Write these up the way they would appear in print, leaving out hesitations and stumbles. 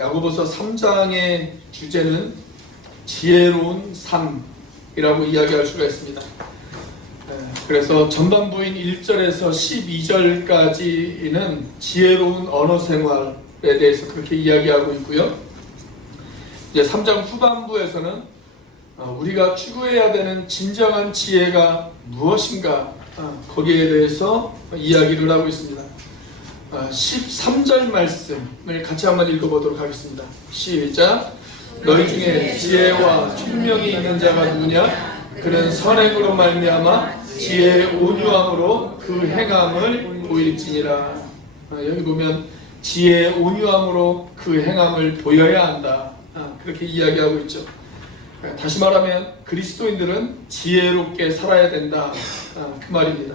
야고보서 3장의 주제는 지혜로운 삶이라고 이야기할 수가 있습니다. 그래서 전반부인 1절에서 12절까지는 지혜로운 언어 생활에 대해서 그렇게 이야기하고 있고요. 이제 3장 후반부에서는 우리가 추구해야 되는 진정한 지혜가 무엇인가 거기에 대해서 이야기를 하고 있습니다. 13절 말씀을 같이 한번 읽어보도록 하겠습니다. 시작. 너희 중에 지혜와 총명이 있는 자가 누구냐? 그는 선행으로 말미암아 지혜의 온유함으로 그 행함을 보일지니라. 여기 보면 지혜의 온유함으로 그 행함을 보여야 한다. 그렇게 이야기하고 있죠. 다시 말하면 그리스도인들은 지혜롭게 살아야 된다. 그 말입니다.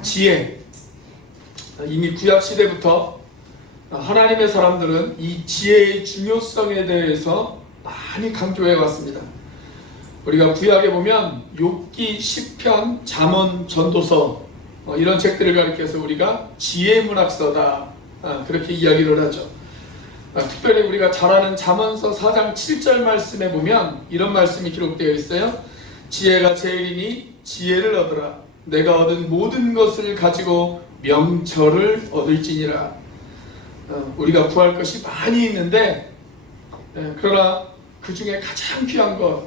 지혜. 이미 구약 시대부터 하나님의 사람들은 이 지혜의 중요성에 대해서 많이 강조해 왔습니다. 우리가 구약에 보면 욥기, 시편, 잠언, 전도서 이런 책들을 가리켜서 우리가 지혜 문학서다 그렇게 이야기를 하죠. 특별히 우리가 잘 아는 잠언서 4장 7절 말씀에 보면 이런 말씀이 기록되어 있어요. 지혜가 제일이니 지혜를 얻으라. 내가 얻은 모든 것을 가지고 명철을 얻을지니라. 우리가 구할 것이 많이 있는데 그러나 그 중에 가장 귀한 것,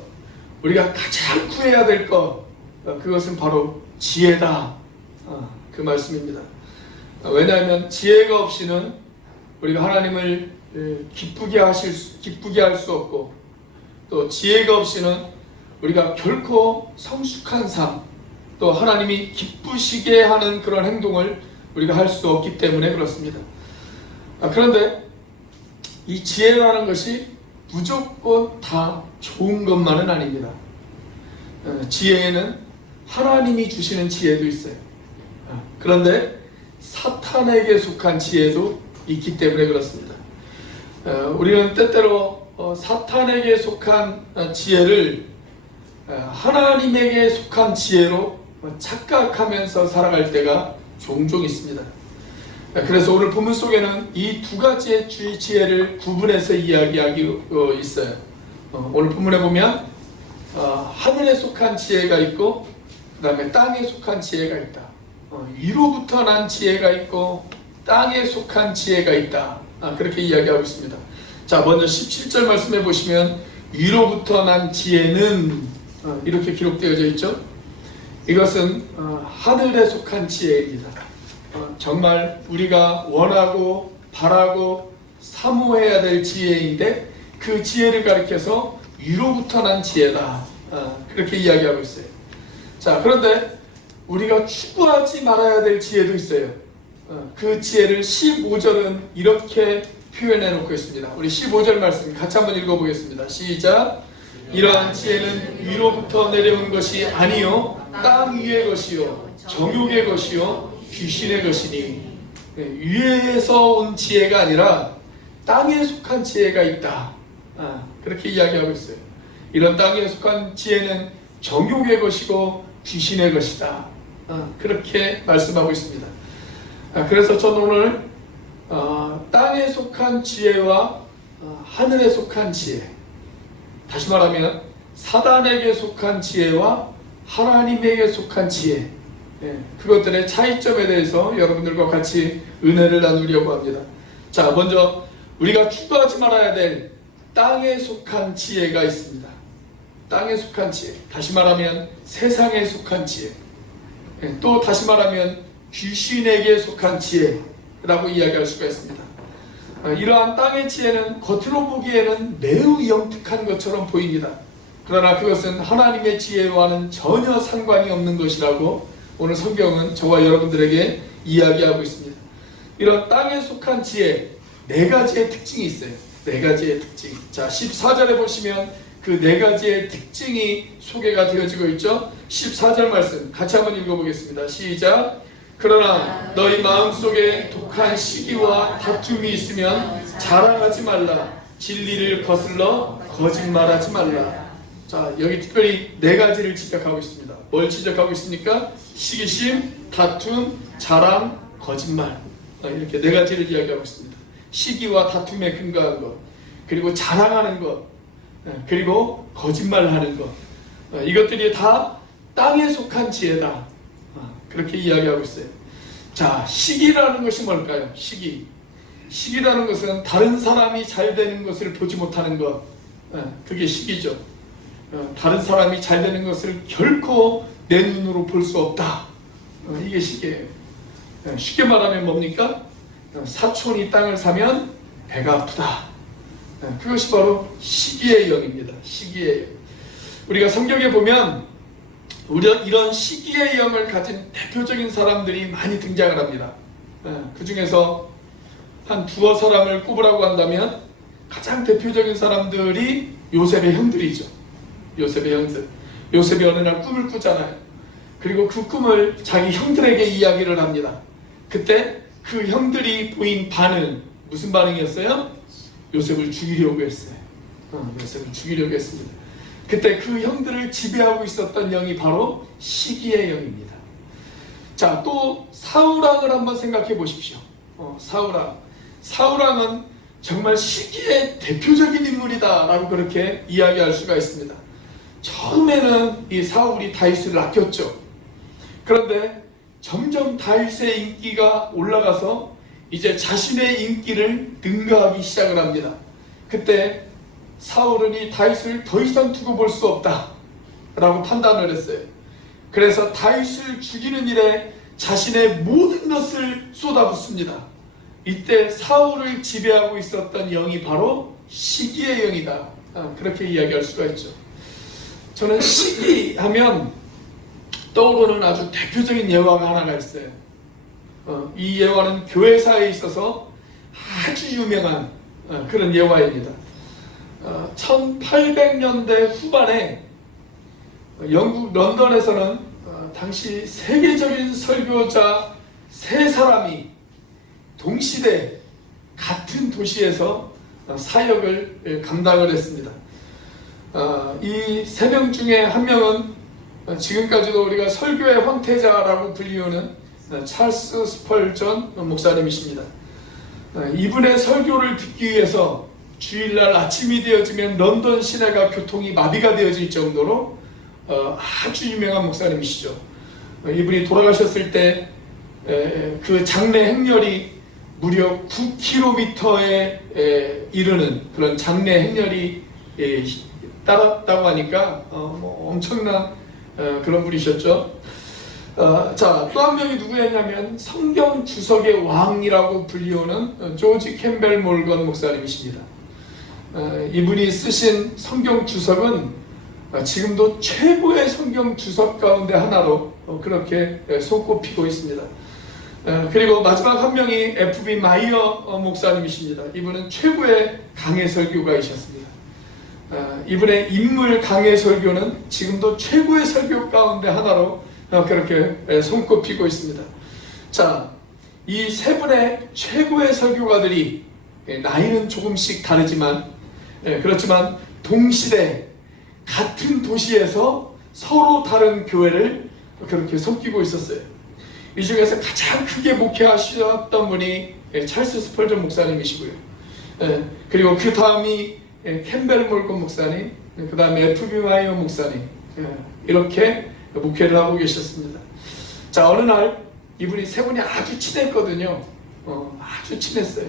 우리가 가장 구해야 될 것, 그것은 바로 지혜다. 그 말씀입니다. 왜냐하면 지혜가 없이는 우리가 하나님을 기쁘게 할 수 없고, 또 지혜가 없이는 우리가 결코 성숙한 삶, 또 하나님이 기쁘시게 하는 그런 행동을 우리가 할 수 없기 때문에 그렇습니다. 그런데 이 지혜라는 것이 무조건 다 좋은 것만은 아닙니다. 지혜에는 하나님이 주시는 지혜도 있어요. 그런데 사탄에게 속한 지혜도 있기 때문에 그렇습니다. 우리는 때때로 사탄에게 속한 지혜를 하나님에게 속한 지혜로 착각하면서 살아갈 때가 종종 있습니다. 그래서 오늘 본문 속에는 이 두 가지의 지혜를 구분해서 이야기하고 있어요. 오늘 본문에 보면 하늘에 속한 지혜가 있고 그 다음에 땅에 속한 지혜가 있다. 위로부터 난 지혜가 있고 땅에 속한 지혜가 있다. 그렇게 이야기하고 있습니다. 자, 먼저 17절 말씀해 보시면 위로부터 난 지혜는 이렇게 기록되어져 있죠. 이것은 하늘에 속한 지혜입니다. 정말 우리가 원하고 바라고 사모해야 될 지혜인데 그 지혜를 가리켜서 위로부터 난 지혜다. 그렇게 이야기하고 있어요. 자, 그런데 우리가 추구하지 말아야 될 지혜도 있어요. 그 지혜를 15절은 이렇게 표현해 놓고 있습니다. 우리 15절 말씀 같이 한번 읽어보겠습니다. 시작. 이러한 지혜는 위로부터 내려온 것이 아니요 땅 위의 것이요 정욕의 것이요 귀신의 것이니. 위에서 온 지혜가 아니라 땅에 속한 지혜가 있다. 그렇게 이야기하고 있어요. 이런 땅에 속한 지혜는 정욕의 것이고 귀신의 것이다. 그렇게 말씀하고 있습니다. 그래서 저는 오늘 땅에 속한 지혜와 하늘에 속한 지혜, 다시 말하면 사단에게 속한 지혜와 하나님에게 속한 지혜, 그것들의 차이점에 대해서 여러분들과 같이 은혜를 나누려고 합니다. 자, 먼저 우리가 추구하지 말아야 될 땅에 속한 지혜가 있습니다. 땅에 속한 지혜, 다시 말하면 세상에 속한 지혜, 또 다시 말하면 귀신에게 속한 지혜라고 이야기할 수가 있습니다. 이러한 땅의 지혜는 겉으로 보기에는 매우 영특한 것처럼 보입니다. 그러나 그것은 하나님의 지혜와는 전혀 상관이 없는 것이라고 오늘 성경은 저와 여러분들에게 이야기하고 있습니다. 이런 땅에 속한 지혜, 네 가지의 특징이 있어요. 네 가지의 특징. 자, 14절에 보시면 그 네 가지의 특징이 소개가 되어지고 있죠. 14절 말씀 같이 한번 읽어보겠습니다. 시작. 그러나 너희 마음속에 독한 시기와 다툼이 있으면 자랑하지 말라. 진리를 거슬러 거짓말하지 말라. 자, 여기 특별히 네 가지를 지적하고 있습니다. 뭘 지적하고 있습니까? 시기심, 다툼, 자랑, 거짓말. 이렇게 네 가지를 이야기하고 있습니다. 시기와 다툼에 근거한 것, 그리고 자랑하는 것, 그리고 거짓말하는 것, 이것들이 다 땅에 속한 지혜다. 그렇게 이야기하고 있어요. 자, 시기라는 것이 뭘까요? 시기라는 것은 다른 사람이 잘 되는 것을 보지 못하는 것, 그게 시기죠. 다른 사람이 잘 되는 것을 결코 내 눈으로 볼 수 없다. 이게 시기예요. 쉽게 말하면 뭡니까? 사촌이 땅을 사면 배가 아프다. 그것이 바로 시기의 영입니다. 시기의 영. 우리가 성경에 보면 이런 시기의 영을 가진 대표적인 사람들이 많이 등장을 합니다. 그 중에서 한 두어 사람을 꼽으라고 한다면 가장 대표적인 사람들이 요셉의 형들이죠. 요셉의 형들. 요셉이 어느 날 꿈을 꾸잖아요. 그리고 그 꿈을 자기 형들에게 이야기를 합니다. 그때 그 형들이 보인 반응, 무슨 반응이었어요? 요셉을 죽이려고 했어요. 요셉을 죽이려고 했습니다. 그때 그 형들을 지배하고 있었던 영이 바로 시기의 영입니다. 자, 또 사울왕을 한번 생각해 보십시오. 사울왕은 정말 시기의 대표적인 인물이다 라고 그렇게 이야기할 수가 있습니다. 처음에는 이 사울이 다윗을 아꼈죠. 그런데 점점 다윗의 인기가 올라가서 이제 자신의 인기를 능가하기 시작을 합니다. 그때 사울은 이 다윗을 더 이상 두고 볼 수 없다 라고 판단을 했어요. 그래서 다윗을 죽이는 일에 자신의 모든 것을 쏟아붓습니다. 이때 사울을 지배하고 있었던 영이 바로 시기의 영이다. 그렇게 이야기할 수가 있죠. 저는 시기하면 떠오르는 아주 대표적인 예화가 하나가 있어요. 이 예화는 교회사에 있어서 아주 유명한 그런 예화입니다. 1800년대 후반에 영국 런던에서는 당시 세계적인 설교자 세 사람이 동시대 같은 도시에서 사역을 감당을 했습니다. 이 세 명 중에 한 명은 지금까지도 우리가 설교의 황태자라고 불리우는 찰스 스펄전 목사님이십니다. 이분의 설교를 듣기 위해서 주일날 아침이 되어지면 런던 시내가 교통이 마비가 되어질 정도로 아주 유명한 목사님이시죠. 이분이 돌아가셨을 때 그 장례 행렬이 무려 9km에 이르는 그런 장례 행렬이 따랐다고 하니까 엄청난 그런 분이셨죠. 자, 또 한 명이 누구였냐면 성경 주석의 왕이라고 불리우는 조지 캠벨 몰건 목사님이십니다. 이분이 쓰신 성경 주석은 지금도 최고의 성경 주석 가운데 하나로 그렇게 손꼽히고 있습니다. 그리고 마지막 한 명이 F.B. 마이어 목사님이십니다. 이분은 최고의 강해 설교가이셨습니다. 이분의 인물 강해 설교는 지금도 최고의 설교 가운데 하나로 그렇게 손꼽히고 있습니다. 자, 이 세 분의 최고의 설교가들이 나이는 조금씩 다르지만 그렇지만 동시대 같은 도시에서 서로 다른 교회를 그렇게 섬기고 있었어요. 이 중에서 가장 크게 목회하셨던 분이 찰스 스펄전 목사님이시고요. 그리고 그 다음이 캠벨 몰건 목사님, 그 다음에 F.B. 마이어 목사님, 이렇게 목회를 하고 계셨습니다. 자, 어느 날 이분이 세 분이 아주 친했거든요. 아주 친했어요.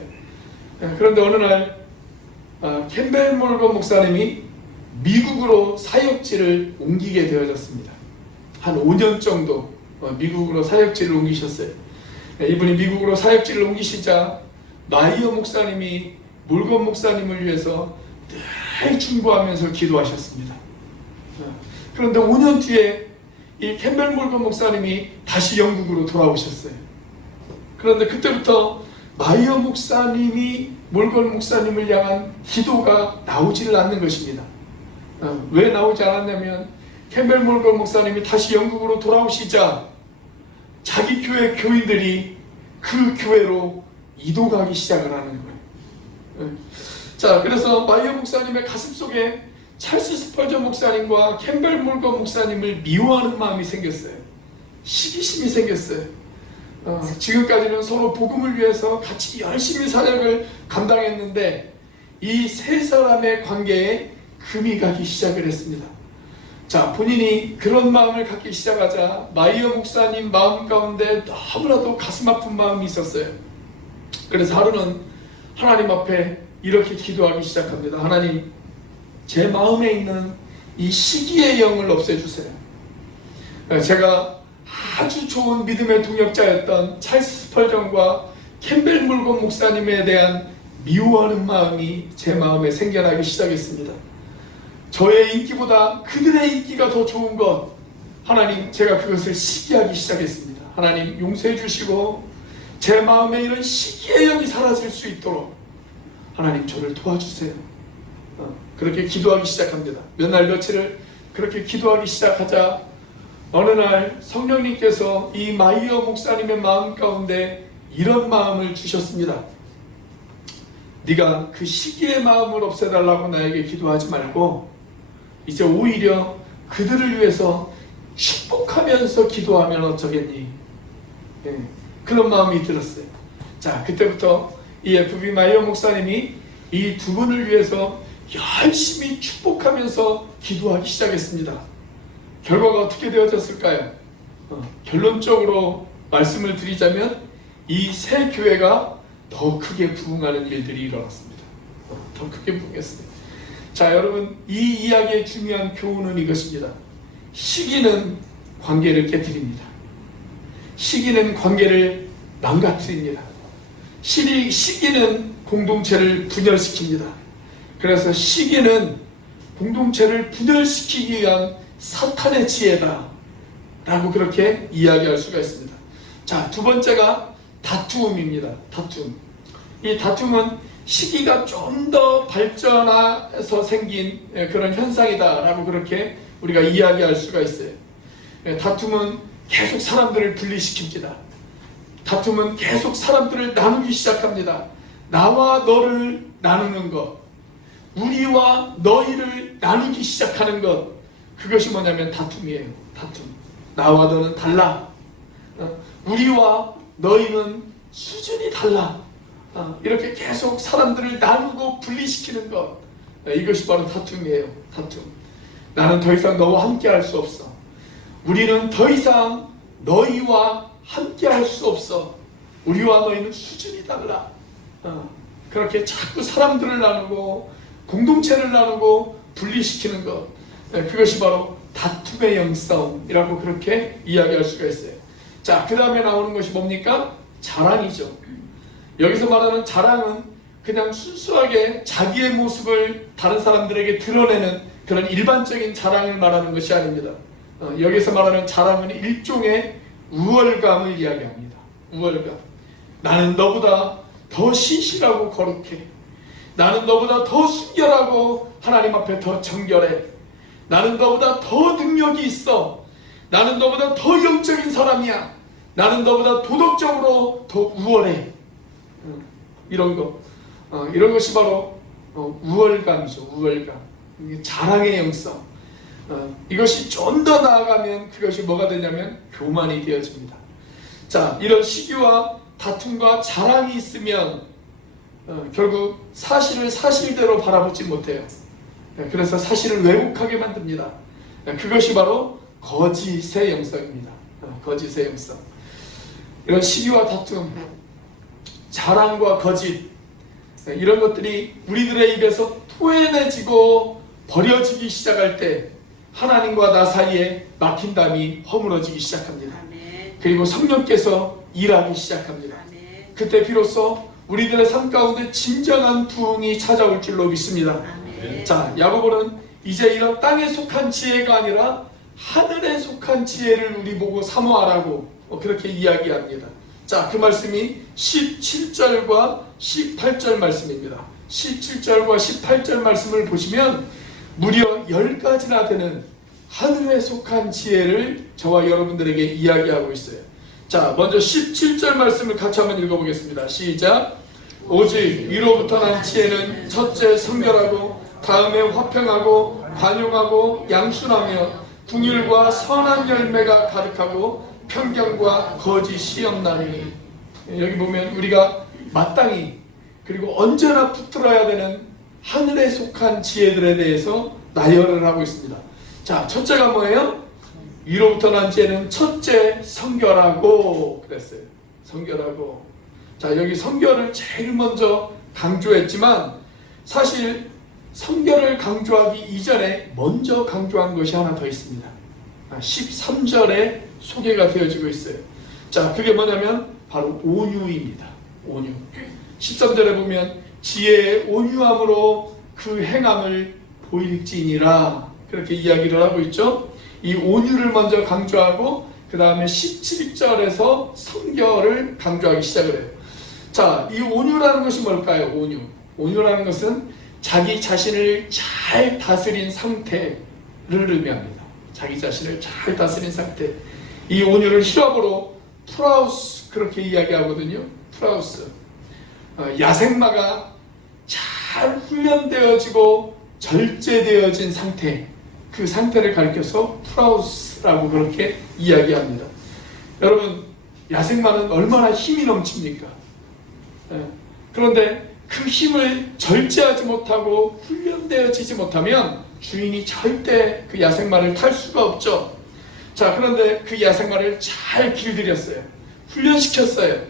그런데 어느 날 캠벨 몰건 목사님이 미국으로 사역지를 옮기게 되어졌습니다. 한 5년 정도 미국으로 사역지를 옮기셨어요. 이분이 미국으로 사역지를 옮기시자 마이어 목사님이 몰건 목사님을 위해서 늘 중보하면서 기도하셨습니다. 그런데 5년 뒤에 이 캠벨 몰건 목사님이 다시 영국으로 돌아오셨어요. 그런데 그때부터 마이어 목사님이 몰건 목사님을 향한 기도가 나오지를 않는 것입니다. 왜 나오지 않았냐면 캠벨 몰건 목사님이 다시 영국으로 돌아오시자 자기 교회 교인들이 그 교회로 이동하기 시작을 하는 거예요. 자, 그래서 마이어 목사님의 가슴속에 찰스 스펄전 목사님과 캠벨 몰건 목사님을 미워하는 마음이 생겼어요. 시기심이 생겼어요. 지금까지는 서로 복음을 위해서 같이 열심히 사역을 감당했는데 이 세 사람의 관계에 금이 가기 시작을 했습니다. 자, 본인이 그런 마음을 갖기 시작하자 마이어 목사님 마음 가운데 너무나도 가슴 아픈 마음이 있었어요. 그래서 하루는 하나님 앞에 이렇게 기도하기 시작합니다. 하나님, 제 마음에 있는 이 시기의 영을 없애주세요. 제가 아주 좋은 믿음의 동역자였던 찰스 스펄전과 캠벨 물건 목사님에 대한 미워하는 마음이 제 마음에 생겨나기 시작했습니다. 저의 인기보다 그들의 인기가 더 좋은 것, 하나님, 제가 그것을 시기하기 시작했습니다. 하나님, 용서해 주시고 제 마음에 이런 시기의 영이 사라질 수 있도록 하나님, 저를 도와주세요. 그렇게 기도하기 시작합니다. 몇 날 며칠을 그렇게 기도하기 시작하자 어느 날 성령님께서 이 마이어 목사님의 마음 가운데 이런 마음을 주셨습니다. 네가 그 시기의 마음을 없애달라고 나에게 기도하지 말고 이제 오히려 그들을 위해서 축복하면서 기도하면 어쩌겠니? 그런 마음이 들었어요. 자, 그때부터 이 FB 마이어 목사님이 이 두 분을 위해서 열심히 축복하면서 기도하기 시작했습니다. 결과가 어떻게 되어졌을까요? 결론적으로 말씀을 드리자면 이 세 교회가 더 크게 부흥하는 일들이 일어났습니다. 더 크게 부흥했습니다. 자, 여러분, 이 이야기의 중요한 교훈은 이것입니다. 시기는 관계를 깨뜨립니다. 시기는 관계를 망가뜨립니다. 시기는 공동체를 분열시킵니다. 그래서 시기는 공동체를 분열시키기 위한 사탄의 지혜다 라고 그렇게 이야기할 수가 있습니다. 자, 두 번째가 다툼입니다. 다툼. 이 다툼은 시기가 좀 더 발전해서 생긴 그런 현상이다 라고 그렇게 우리가 이야기할 수가 있어요. 다툼은 계속 사람들을 분리시킵니다. 다툼은 계속 사람들을 나누기 시작합니다. 나와 너를 나누는 것, 우리와 너희를 나누기 시작하는 것, 그것이 뭐냐면 다툼이에요. 다툼. 나와 너는 달라. 우리와 너희는 수준이 달라. 이렇게 계속 사람들을 나누고 분리시키는 것, 이것이 바로 다툼이에요. 다툼. 나는 더 이상 너와 함께 할 수 없어. 우리는 더 이상 너희와 함께 할 수 없어. 우리와 너희는 수준이 달라. 그렇게 자꾸 사람들을 나누고 공동체를 나누고 분리시키는 것, 그것이 바로 다툼의 영싸움이라고 그렇게 이야기할 수가 있어요. 자, 그 다음에 나오는 것이 뭡니까? 자랑이죠. 여기서 말하는 자랑은 그냥 순수하게 자기의 모습을 다른 사람들에게 드러내는 그런 일반적인 자랑을 말하는 것이 아닙니다. 여기서 말하는 자랑은 일종의 우월감을 이야기합니다. 우월감. 나는 너보다 더 신실하고 거룩해. 나는 너보다 더 순결하고 하나님 앞에 더 정결해. 나는 너보다 더 능력이 있어. 나는 너보다 더 영적인 사람이야. 나는 너보다 도덕적으로 더 우월해. 이런 거, 이런 것이 바로 우월감이죠. 우월감. 자랑의 영성. 이것이 좀 더 나아가면 그것이 뭐가 되냐면 교만이 되어집니다. 자, 이런 시기와 다툼과 자랑이 있으면 결국 사실을 사실대로 바라보지 못해요. 그래서 사실을 왜곡하게 만듭니다. 그것이 바로 거짓의 영성입니다. 거짓의 영성. 이런 시기와 다툼, 자랑과 거짓, 이런 것들이 우리들의 입에서 토해내지고 버려지기 시작할 때 하나님과 나 사이에 막힌 담이 허물어지기 시작합니다. 그리고 성령께서 일하기 시작합니다. 그때 비로소 우리들의 삶 가운데 진정한 부흥이 찾아올 줄로 믿습니다. 자, 야고보는 이제 이런 땅에 속한 지혜가 아니라 하늘에 속한 지혜를 우리 보고 사모하라고 그렇게 이야기합니다. 자, 그 말씀이 17절과 18절 말씀입니다. 17절과 18절 말씀을 보시면 무려 10가지나 되는 하늘에 속한 지혜를 저와 여러분들에게 이야기하고 있어요. 자, 먼저 17절 말씀을 같이 한번 읽어보겠습니다. 시작. 오직 위로부터 난 지혜는 첫째 성결하고 다음에 화평하고 관용하고 양순하며 긍휼과 선한 열매가 가득하고 편견과 거짓이 없나니. 여기 보면 우리가 마땅히 그리고 언제나 붙들어야 되는 하늘에 속한 지혜들에 대해서 나열을 하고 있습니다. 자, 첫째가 뭐예요? 위로부터 난 지혜는 첫째 성결하고 그랬어요. 성결하고. 자, 여기 성결을 제일 먼저 강조했지만 사실 성결을 강조하기 이전에 먼저 강조한 것이 하나 더 있습니다. 13절에 소개가 되어지고 있어요. 자, 그게 뭐냐면 바로 온유입니다. 온유. 13절에 보면 지혜의 온유함으로 그 행함을 보일지니라 그렇게 이야기를 하고 있죠. 이 온유를 먼저 강조하고 그 다음에 17절에서 성결을 강조하기 시작을 해요. 자, 이 온유라는 것이 뭘까요? 온유. 온유라는 것은 자기 자신을 잘 다스린 상태를 의미합니다. 자기 자신을 잘 다스린 상태. 이 온유를 히브리어로 프라우스 그렇게 이야기하거든요. 프라우스. 야생마가 잘 훈련되어지고 절제되어진 상태, 그 상태를 가리켜서 프라우스라고 그렇게 이야기합니다. 여러분, 야생마는 얼마나 힘이 넘칩니까? 그런데 그 힘을 절제하지 못하고 훈련되어지지 못하면 주인이 절대 그 야생마를 탈 수가 없죠. 자, 그런데 그 야생마를 잘 길들였어요. 훈련시켰어요.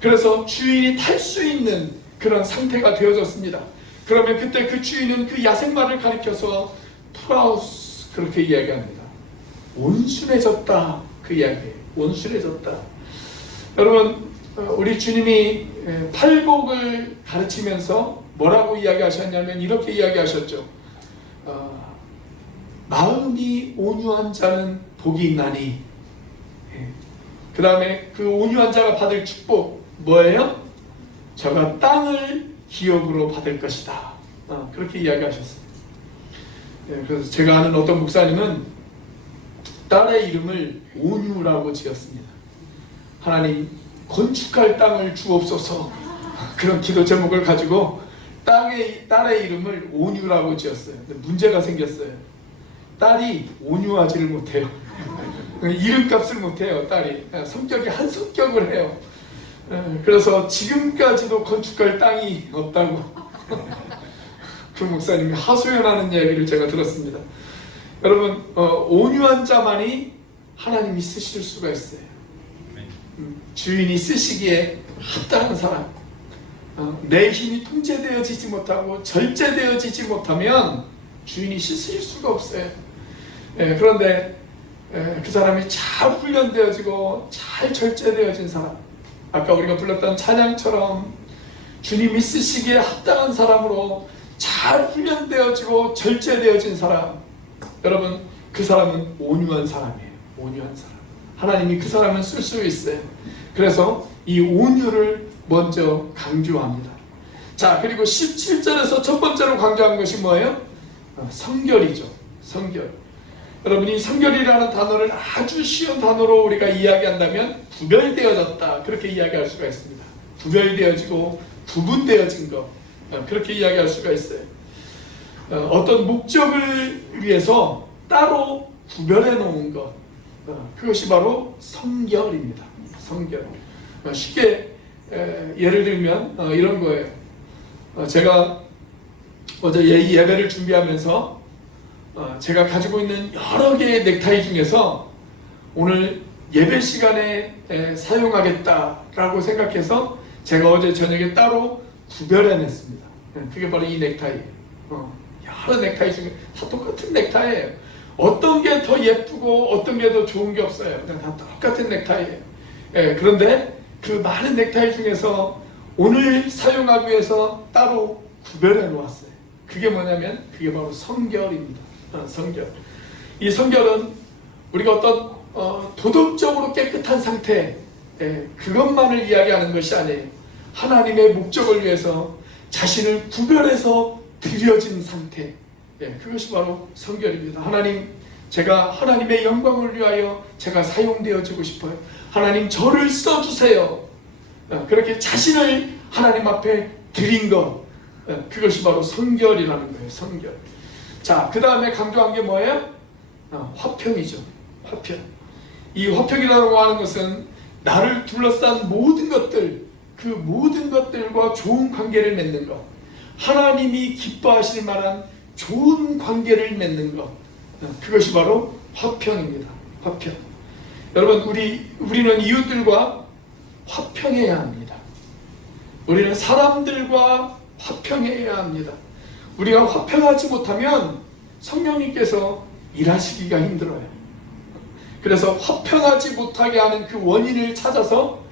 그래서 주인이 탈 수 있는 그런 상태가 되어졌습니다. 그러면 그때 그 주인은 그 야생마를 가리켜서 프라우스 그렇게 이야기합니다. 온순해졌다 그 이야기예요. 온순해졌다. 여러분, 우리 주님이 팔복을 가르치면서 뭐라고 이야기하셨냐면 이렇게 이야기하셨죠. 마음이 온유한 자는 복이 있나니. 그 다음에 그 온유한 자가 받을 축복 뭐예요? 저가 땅을 기업으로 받을 것이다. 그렇게 이야기하셨어요. 그래서 제가 아는 어떤 목사님은 딸의 이름을 온유라고 지었습니다. 하나님, 건축할 땅을 주옵소서. 그런 기도 제목을 가지고 딸의 이름을 온유라고 지었어요. 근데 문제가 생겼어요. 딸이 온유하지를 못해요. 이름값을 못해요. 딸이 성격이 한 성격을 해요. 그래서 지금까지도 건축할 땅이 없다고 그 목사님이 하소연하는 이야기를 제가 들었습니다. 여러분, 온유한 자만이 하나님이 쓰실 수가 있어요. 주인이 쓰시기에 합당한 사람. 내 힘이 통제되어지지 못하고 절제되어지지 못하면 주인이 쓰실 수가 없어요. 그런데 그 사람이 잘 훈련되어지고 잘 절제되어진 사람, 아까 우리가 불렀던 찬양처럼 주님이 쓰시기에 합당한 사람으로 잘 훈련되어지고 절제되어진 사람, 여러분, 그 사람은 온유한 사람이에요. 온유한 사람. 하나님이 그 사람을 쓸 수 있어요. 그래서 이 온유를 먼저 강조합니다. 자, 그리고 17절에서 첫 번째로 강조한 것이 뭐예요? 성결이죠. 성결. 여러분이 성결이라는 단어를 아주 쉬운 단어로 우리가 이야기한다면 구별되어졌다 그렇게 이야기할 수가 있습니다. 구별되어지고 구분되어진 것 그렇게 이야기할 수가 있어요. 어떤 목적을 위해서 따로 구별해 놓은 것, 그것이 바로 성결입니다. 성결. 쉽게 예를 들면 이런 거예요. 제가 어제 예배를 준비하면서 제가 가지고 있는 여러 개의 넥타이 중에서 오늘 예배 시간에 사용하겠다라고 생각해서 제가 어제 저녁에 따로 구별해냈습니다. 그게 바로 이 넥타이예요. 여러 넥타이 중에 다 똑같은 넥타이예요. 어떤 게 더 예쁘고 어떤 게 더 좋은 게 없어요. 그냥 다 똑같은 넥타이예요. 그런데 그 많은 넥타이 중에서 오늘 사용하기 위해서 따로 구별해 놓았어요. 그게 뭐냐면 그게 바로 성결입니다. 성결. 이 성결은 우리가 어떤 도덕적으로 깨끗한 상태, 그것만을 이야기하는 것이 아니에요. 하나님의 목적을 위해서 자신을 구별해서 드려진 상태, 그것이 바로 성결입니다. 하나님, 제가 하나님의 영광을 위하여 제가 사용되어지고 싶어요. 하나님, 저를 써주세요. 그렇게 자신을 하나님 앞에 드린 것, 그것이 바로 성결이라는 거예요. 성결. 자, 그 다음에 강조한 게 뭐예요? 화평이죠. 화평. 이 화평이라고 하는 것은 나를 둘러싼 모든 것들, 그 모든 것들과 좋은 관계를 맺는 것, 하나님이 기뻐하실 만한 좋은 관계를 맺는 것, 그것이 바로 화평입니다. 화평. 여러분, 우리는 이웃들과 화평해야 합니다. 우리는 사람들과 화평해야 합니다. 우리가 화평하지 못하면 성령님께서 일하시기가 힘들어요. 그래서 화평하지 못하게 하는 그 원인을 찾아서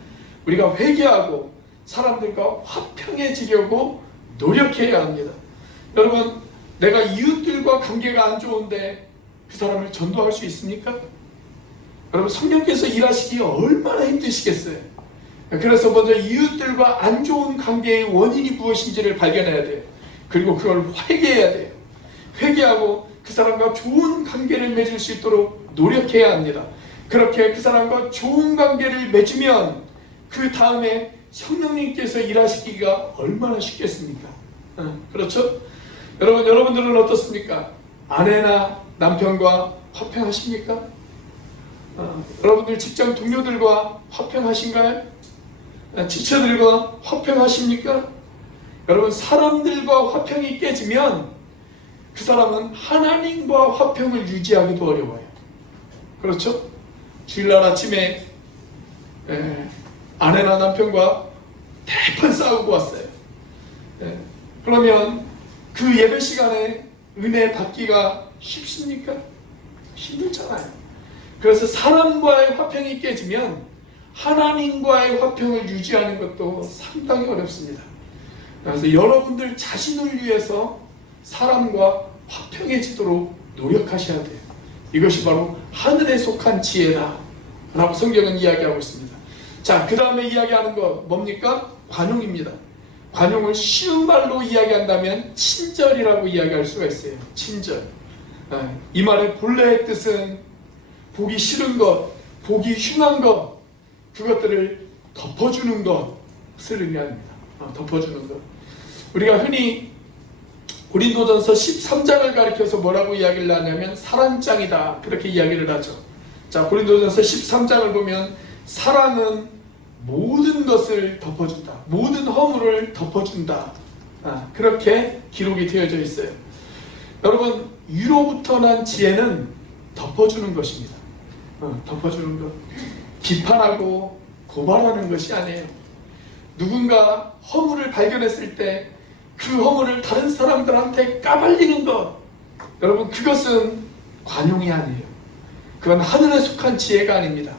우리가 회개하고 사람들과 화평해지려고 노력해야 합니다. 여러분, 내가 이웃들과 관계가 안 좋은데 그 사람을 전도할 수 있습니까? 여러분, 성령께서 일하시기 얼마나 힘드시겠어요. 그래서 먼저 이웃들과 안 좋은 관계의 원인이 무엇인지를 발견해야 돼요. 그리고 그걸 회개해야 돼요. 회개하고 그 사람과 좋은 관계를 맺을 수 있도록 노력해야 합니다. 그렇게 그 사람과 좋은 관계를 맺으면 그 다음에 성령님께서 일하시기가 얼마나 쉽겠습니까? 그렇죠? 여러분들은 어떻습니까? 아내나 남편과 화평하십니까? 여러분들 직장 동료들과 화평하신가요? 지체들과 화평하십니까? 여러분, 사람들과 화평이 깨지면 그 사람은 하나님과 화평을 유지하기도 어려워요. 그렇죠? 주일날 아침에 아내나 남편과 대판 싸우고 왔어요. 그러면 그 예배 시간에 은혜 받기가 쉽습니까? 힘들잖아요. 그래서 사람과의 화평이 깨지면 하나님과의 화평을 유지하는 것도 상당히 어렵습니다. 그래서 여러분들 자신을 위해서 사람과 화평해지도록 노력하셔야 돼요. 이것이 바로 하늘에 속한 지혜다 라고 성경은 이야기하고 있습니다. 자, 그 다음에 이야기하는 거 뭡니까? 관용입니다. 관용을 쉬운 말로 이야기한다면 친절이라고 이야기할 수가 있어요. 친절. 이 말의 본래의 뜻은 보기 싫은 것, 보기 흉한 것, 그것들을 덮어주는 것을 의미합니다. 덮어주는 것. 우리가 흔히 고린도전서 13장을 가리켜서 뭐라고 이야기를 하냐면 사랑장이다, 그렇게 이야기를 하죠. 자, 고린도전서 13장을 보면 사랑은 모든 것을 덮어준다, 모든 허물을 덮어준다, 그렇게 기록이 되어져 있어요. 여러분, 위로부터 난 지혜는 덮어주는 것입니다. 덮어주는 것. 비판하고 고발하는 것이 아니에요. 누군가 허물을 발견했을 때 그 허물을 다른 사람들한테 까발리는 것, 여러분, 그것은 관용이 아니에요. 그건 하늘에 속한 지혜가 아닙니다.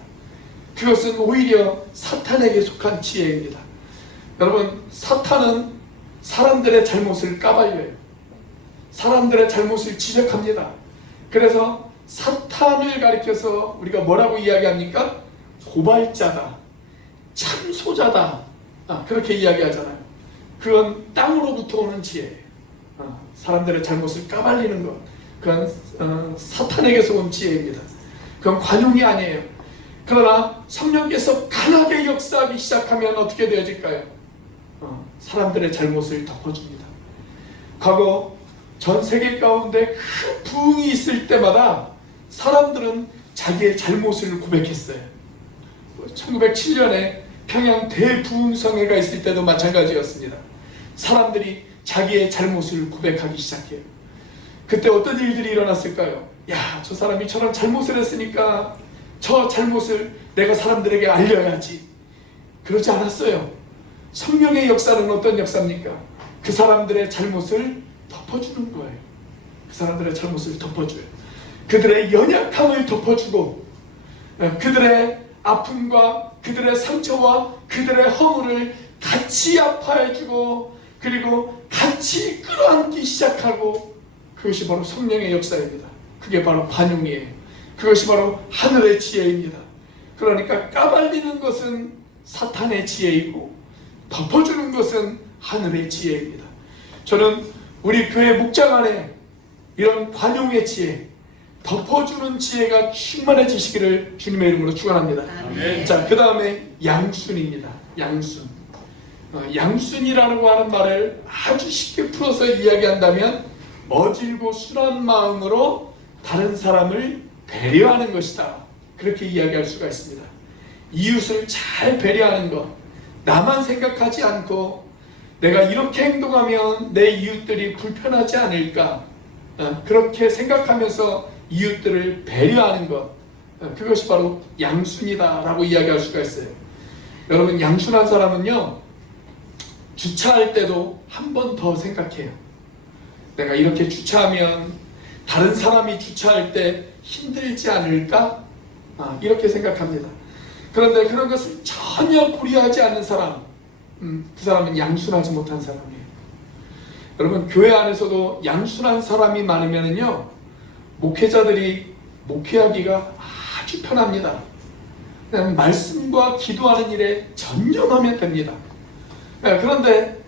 그것은 오히려 사탄에게 속한 지혜입니다. 여러분, 사탄은 사람들의 잘못을 까발려요. 사람들의 잘못을 지적합니다. 그래서 사탄을 가리켜서 우리가 뭐라고 이야기합니까? 고발자다, 참소자다, 그렇게 이야기하잖아요. 그건 땅으로부터 오는 지혜예요. 사람들의 잘못을 까발리는 것, 그건 사탄에게서 온 지혜입니다. 그건 관용이 아니에요. 그러나 성령께서 강하게 역사하기 시작하면 어떻게 되어질까요? 사람들의 잘못을 덮어줍니다. 과거 전 세계 가운데 큰 부흥이 있을 때마다 사람들은 자기의 잘못을 고백했어요. 1907년에 평양 대부흥성회가 있을 때도 마찬가지였습니다. 사람들이 자기의 잘못을 고백하기 시작해요. 그때 어떤 일들이 일어났을까요? 야, 저 사람이 저런 잘못을 했으니까 저 잘못을 내가 사람들에게 알려야지. 그러지 않았어요. 성령의 역사는 어떤 역사입니까? 그 사람들의 잘못을 덮어주는 거예요. 그 사람들의 잘못을 덮어줘요. 그들의 연약함을 덮어주고, 그들의 아픔과 그들의 상처와 그들의 허물을 같이 아파해주고, 그리고 같이 끌어안기 시작하고, 그것이 바로 성령의 역사입니다. 그게 바로 관용이에요. 그것이 바로 하늘의 지혜입니다. 그러니까 까발리는 것은 사탄의 지혜이고 덮어주는 것은 하늘의 지혜입니다. 저는 우리 교회 목장 안에 이런 관용의 지혜, 덮어주는 지혜가 충만해지시기를 주님의 이름으로 축원합니다. 자, 그 다음에 양순입니다. 양순. 양순이라고 하는 말을 아주 쉽게 풀어서 이야기한다면 어질고 순한 마음으로 다른 사람을 배려하는 것이다, 그렇게 이야기할 수가 있습니다. 이웃을 잘 배려하는 것, 나만 생각하지 않고 내가 이렇게 행동하면 내 이웃들이 불편하지 않을까, 그렇게 생각하면서 이웃들을 배려하는 것, 그것이 바로 양순이다 라고 이야기할 수가 있어요. 여러분, 양순한 사람은요, 주차할 때도 한 번 더 생각해요. 내가 이렇게 주차하면 다른 사람이 주차할 때 힘들지 않을까? 이렇게 생각합니다. 그런데 그런 것을 전혀 고려하지 않는 사람, 그 사람은 양순하지 못한 사람이에요. 여러분, 교회 안에서도 양순한 사람이 많으면요, 목회자들이 목회하기가 아주 편합니다. 그냥 말씀과 기도하는 일에 전념하면 됩니다. 그런데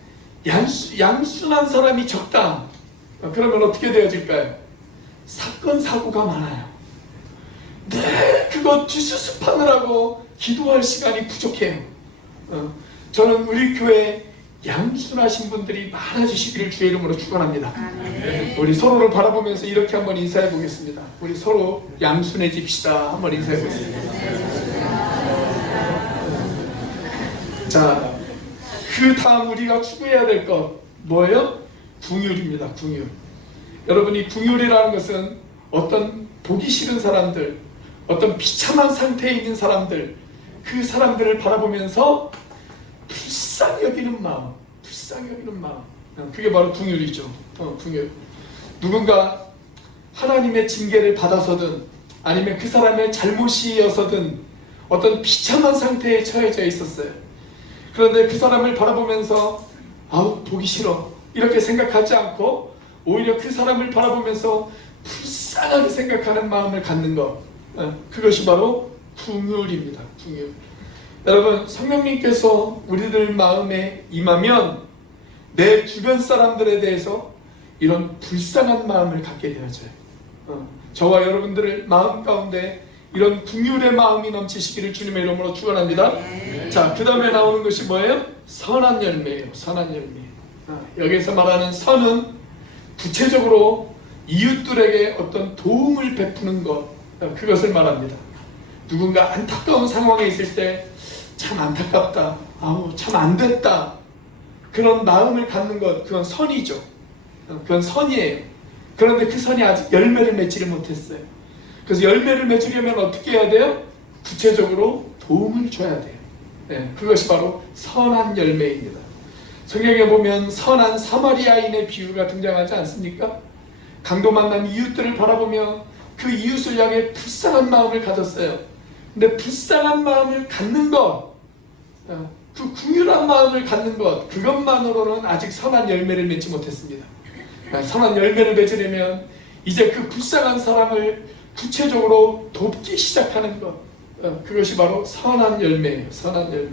양순한 사람이 적다. 그러면 어떻게 되어질까요? 사건, 사고가 많아요. 늘 그거 뒷수습하느라고 기도할 시간이 부족해요. 저는 우리 교회에 양순하신 분들이 많아지시기를 주의 이름으로 축원합니다. 우리 서로를 바라보면서 이렇게 한번 인사해 보겠습니다. 우리 서로 양순해집시다. 한번 인사해 보겠습니다. 자, 그 다음 우리가 추구해야 될 것 뭐예요? 궁율입니다. 궁율. 여러분, 이 궁율이라는 것은 어떤 보기 싫은 사람들, 어떤 비참한 상태에 있는 사람들, 그 사람들을 바라보면서 불쌍히 여기는 마음, 불쌍히 여기는 마음, 그게 바로 궁율이죠. 궁율. 누군가 하나님의 징계를 받아서든 아니면 그 사람의 잘못이어서든 어떤 비참한 상태에 처해져 있었어요. 그런데 그 사람을 바라보면서 아우, 보기 싫어 이렇게 생각하지 않고 오히려 그 사람을 바라보면서 불쌍하게 생각하는 마음을 갖는 것, 그것이 바로 궁율입니다. 궁율. 여러분, 성령님께서 우리들 마음에 임하면 내 주변 사람들에 대해서 이런 불쌍한 마음을 갖게 되어져요. 저와 여러분들의 마음 가운데 이런 궁율의 마음이 넘치시기를 주님의 이름으로 축원합니다. 자, 그 다음에 나오는 것이 뭐예요? 선한 열매예요. 선한 열매. 여기서 말하는 선은 구체적으로 이웃들에게 어떤 도움을 베푸는 것, 그것을 말합니다. 누군가 안타까운 상황에 있을 때 참 안타깝다, 아우 참 안됐다, 그런 마음을 갖는 것, 그건 선이죠. 그건 선이에요. 그런데 그 선이 아직 열매를 맺지를 못했어요. 그래서 열매를 맺으려면 어떻게 해야 돼요? 구체적으로 도움을 줘야 돼요. 그것이 바로 선한 열매입니다. 성경에 보면 선한 사마리아인의 비유가 등장하지 않습니까? 강도 만난 이웃들을 바라보며 그 이웃을 향해 불쌍한 마음을 가졌어요. 근데 불쌍한 마음을 갖는 것, 그 궁휼한 마음을 갖는 것, 그것만으로는 아직 선한 열매를 맺지 못했습니다. 선한 열매를 맺으려면 이제 그 불쌍한 사람을 구체적으로 돕기 시작하는 것, 그것이 바로 선한 열매예요. 선한 열매.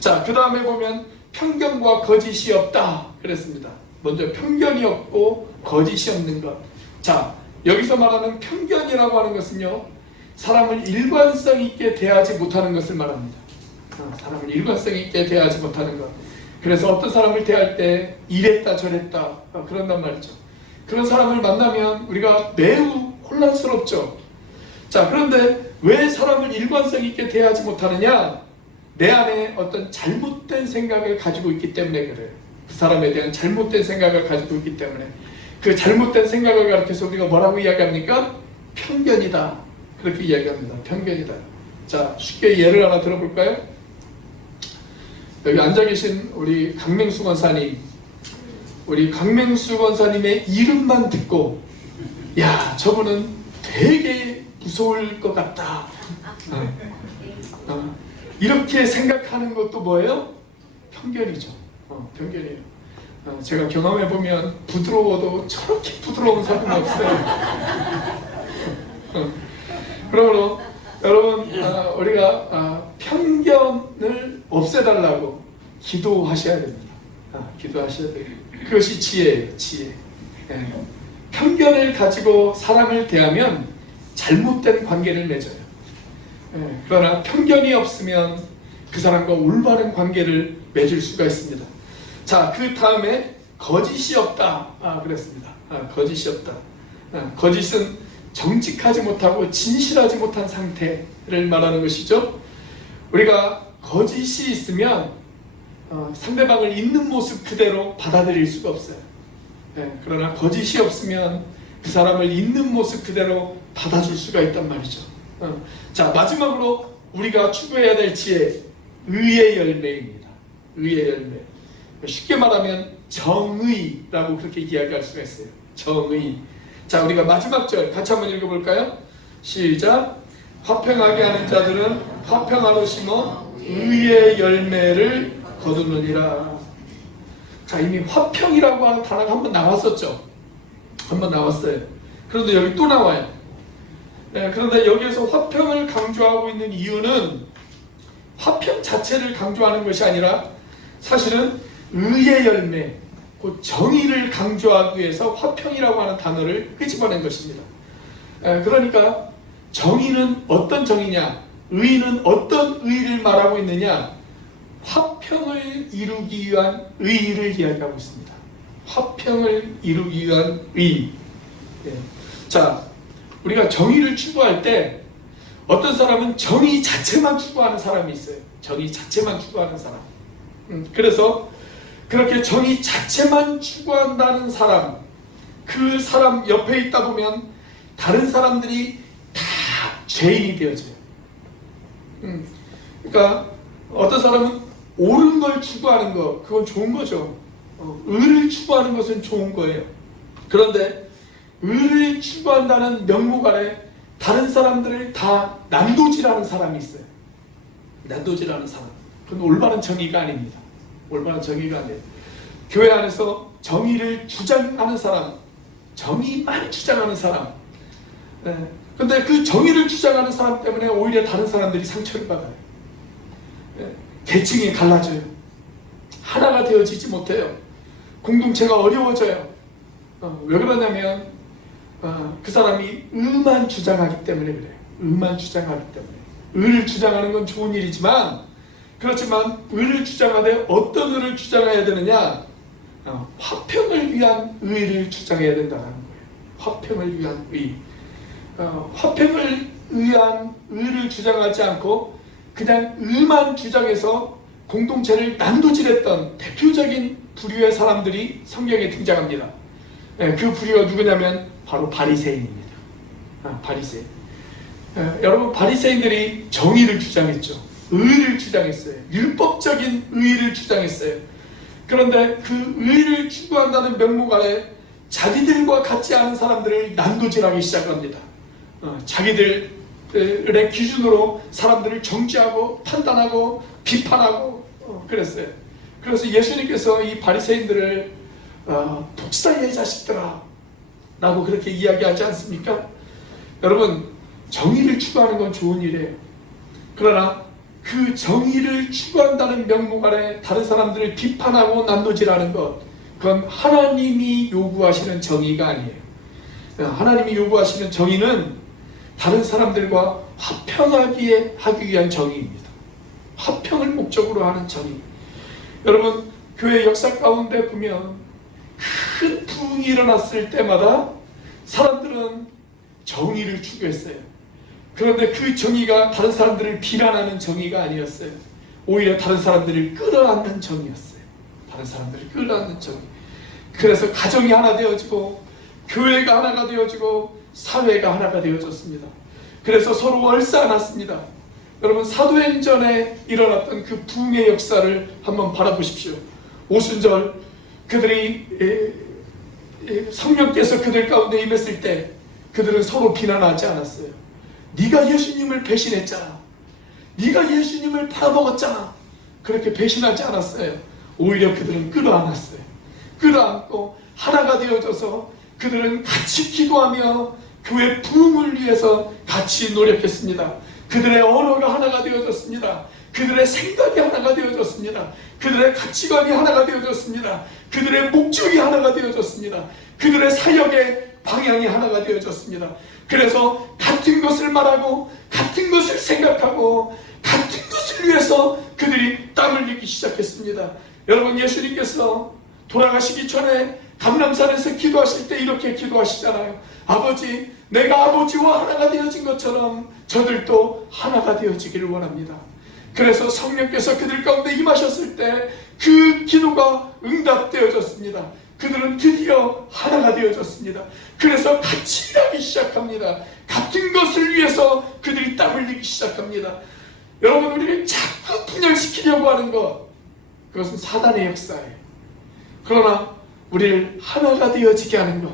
자, 그 다음에 보면 편견과 거짓이 없다 그랬습니다. 먼저 편견이 없고 거짓이 없는 것. 자, 여기서 말하는 편견이라고 하는 것은요, 사람을 일관성 있게 대하지 못하는 것을 말합니다. 사람을 일관성 있게 대하지 못하는 것. 그래서 어떤 사람을 대할 때 이랬다 저랬다 그런단 말이죠. 그런 사람을 만나면 우리가 매우 혼란스럽죠. 자, 그런데 왜 사람을 일관성 있게 대하지 못하느냐? 내 안에 어떤 잘못된 생각을 가지고 있기 때문에 그래요. 그 사람에 대한 잘못된 생각을 가지고 있기 때문에. 그 잘못된 생각을 가리켜서 우리가 뭐라고 이야기합니까? 편견이다. 그렇게 이야기합니다. 편견이다. 자, 쉽게 예를 하나 들어볼까요? 여기 앉아 계신 우리 강맹수 권사님, 우리 강맹수 권사님의 이름만 듣고 야, 저분은 되게 무서울 것 같다, 이렇게 생각하는 것도 뭐예요? 편견이죠. 편견이에요. 제가 경험해보면 부드러워도 저렇게 부드러운 사람은 없어요. 그러므로 여러분, 우리가 편견을 없애달라고 기도하셔야 됩니다. 기도하셔야 돼요. 그것이 지혜예요. 지혜. 편견을 가지고 사람을 대하면 잘못된 관계를 맺어요. 그러나 편견이 없으면 그 사람과 올바른 관계를 맺을 수가 있습니다. 자, 그 다음에 거짓이 없다 그랬습니다. 거짓이 없다. 거짓은 정직하지 못하고 진실하지 못한 상태를 말하는 것이죠. 우리가 거짓이 있으면 상대방을 있는 모습 그대로 받아들일 수가 없어요. 그러나 거짓이 없으면 그 사람을 있는 모습 그대로 받아줄 수가 있단 말이죠. 자, 마지막으로 우리가 추구해야 될 지혜, 의의 열매입니다. 의의 열매. 쉽게 말하면 정의라고 그렇게 이야기할 수가 있어요. 정의. 자, 우리가 마지막 절 같이 한번 읽어볼까요? 시작. 화평하게 하는 자들은 화평하로 심어 의의 열매를 거두느니라. 자, 이미 화평이라고 하는 단어가 한번 나왔었죠. 한번 나왔어요. 그런데 여기 또 나와요. 그런데 여기에서 화평을 강조하고 있는 이유는 화평 자체를 강조하는 것이 아니라 사실은 의의 열매, 그 정의를 강조하기 위해서 화평이라고 하는 단어를 끄집어낸 것입니다. 그러니까 정의는 어떤 정의냐, 의는 어떤 의를 말하고 있느냐, 화평을 이루기 위한 의를 이야기하고 있습니다. 화평을 이루기 위한 의. 자, 우리가 정의를 추구할 때 어떤 사람은 정의 자체만 추구하는 사람이 있어요. 정의 자체만 추구하는 사람. 그래서 그렇게 정의 자체만 추구한다는 사람, 그 사람 옆에 있다 보면 다른 사람들이 다 죄인이 되어져요. 그러니까 어떤 사람은 옳은 걸 추구하는 거, 그건 좋은 거죠. 의를 추구하는 것은 좋은 거예요. 그런데 의를 추구한다는 명목 아래 다른 사람들을 다 난도질하는 사람이 있어요. 난도질하는 사람. 그건 올바른 정의가 아닙니다. 올바른 정의가 아니에요. 교회 안에서 정의를 주장하는 사람, 정의만 주장하는 사람. 근데 그 정의를 주장하는 사람 때문에 오히려 다른 사람들이 상처를 받아요. 계층이 갈라져요. 하나가 되어지지 못해요. 공동체가 어려워져요. 왜 그러냐면 그 사람이 의만 주장하기 때문에 그래요. 의만 주장하기 때문에. 의를 주장하는 건 좋은 일이지만, 그렇지만 의를 주장하되 어떤 의를 주장해야 되느냐? 화평을 위한 의를 주장해야 된다는 거예요. 화평을 위한 의. 화평을 위한 의를 주장하지 않고 그냥 의만 주장해서 공동체를 난도질했던 대표적인 부류의 사람들이 성경에 등장합니다. 그 부류가 누구냐면 바로 바리새인입니다. 바리새인. 여러분, 바리새인들이 정의를 주장했죠. 의를 주장했어요. 율법적인 의를 주장했어요. 그런데 그 의를 추구한다는 명목 아래 자기들과 같지 않은 사람들을 난도질하기 시작합니다. 자기들의 기준으로 사람들을 정죄하고 판단하고 비판하고 그랬어요. 그래서 예수님께서 이 바리새인들을 독사의 자식들아 라고 그렇게 이야기하지 않습니까? 여러분, 정의를 추구하는 건 좋은 일이에요. 그러나 그 정의를 추구한다는 명목 아래 다른 사람들을 비판하고 난도질하는 것, 그건 하나님이 요구하시는 정의가 아니에요. 하나님이 요구하시는 정의는 다른 사람들과 화평하게 하기 위한 정의입니다. 화평을 목적으로 하는 정의. 여러분, 교회 역사 가운데 보면 큰 부흥이 일어났을 때마다 사람들은 정의를 추구했어요. 그런데 그 정의가 다른 사람들을 비난하는 정의가 아니었어요. 오히려 다른 사람들을 끌어안는 정의였어요. 다른 사람들을 끌어안는 정의. 그래서 가정이 하나 되어지고 교회가 하나가 되어지고 사회가 하나가 되어졌습니다. 그래서 서로 얼싸안았습니다. 여러분, 사도행전에 일어났던 그 부흥의 역사를 한번 바라보십시오. 오순절 그들이 성령께서 그들 가운데 임했을 때 그들은 서로 비난하지 않았어요. 네가 예수님을 배신했잖아. 네가 예수님을 팔아먹었잖아. 그렇게 배신하지 않았어요. 오히려 그들은 끌어안았어요. 끌어안고 하나가 되어져서 그들은 같이 기도하며 교회 부흥을 위해서 같이 노력했습니다. 그들의 언어가 하나가 되어졌습니다. 그들의 생각이 하나가 되어졌습니다. 그들의 가치관이 하나가 되어졌습니다. 그들의 목적이 하나가 되어졌습니다. 그들의 사역의 방향이 하나가 되어졌습니다. 그래서 같은 것을 말하고 같은 것을 생각하고 같은 것을 위해서 그들이 땀을 흘리기 시작했습니다. 여러분, 예수님께서 돌아가시기 전에 감람산에서 기도하실 때 이렇게 기도하시잖아요. 아버지, 내가 아버지와 하나가 되어진 것처럼 저들도 하나가 되어지기를 원합니다. 그래서 성령께서 그들 가운데 임하셨을 때 그 기도가 응답되어졌습니다. 그들은 드디어 하나가 되어졌습니다. 그래서 같이 일하기 시작합니다. 같은 것을 위해서 그들이 땀 흘리기 시작합니다. 여러분, 우리를 자꾸 분열시키려고 하는 것, 그것은 사단의 역사예요. 그러나 우리를 하나가 되어지게 하는 것,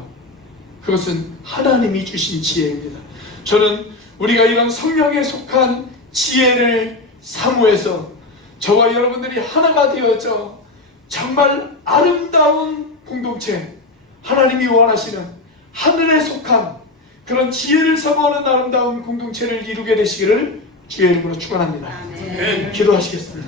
그것은 하나님이 주신 지혜입니다. 저는 우리가 이런 성령에 속한 지혜를 사모해서 저와 여러분들이 하나가 되어져 정말 아름다운 공동체, 하나님이 원하시는 하늘에 속한 그런 지혜를 사모하는 아름다운 공동체를 이루게 되시기를 주의 이름으로 축원합니다. 네. 기도하시겠습니다.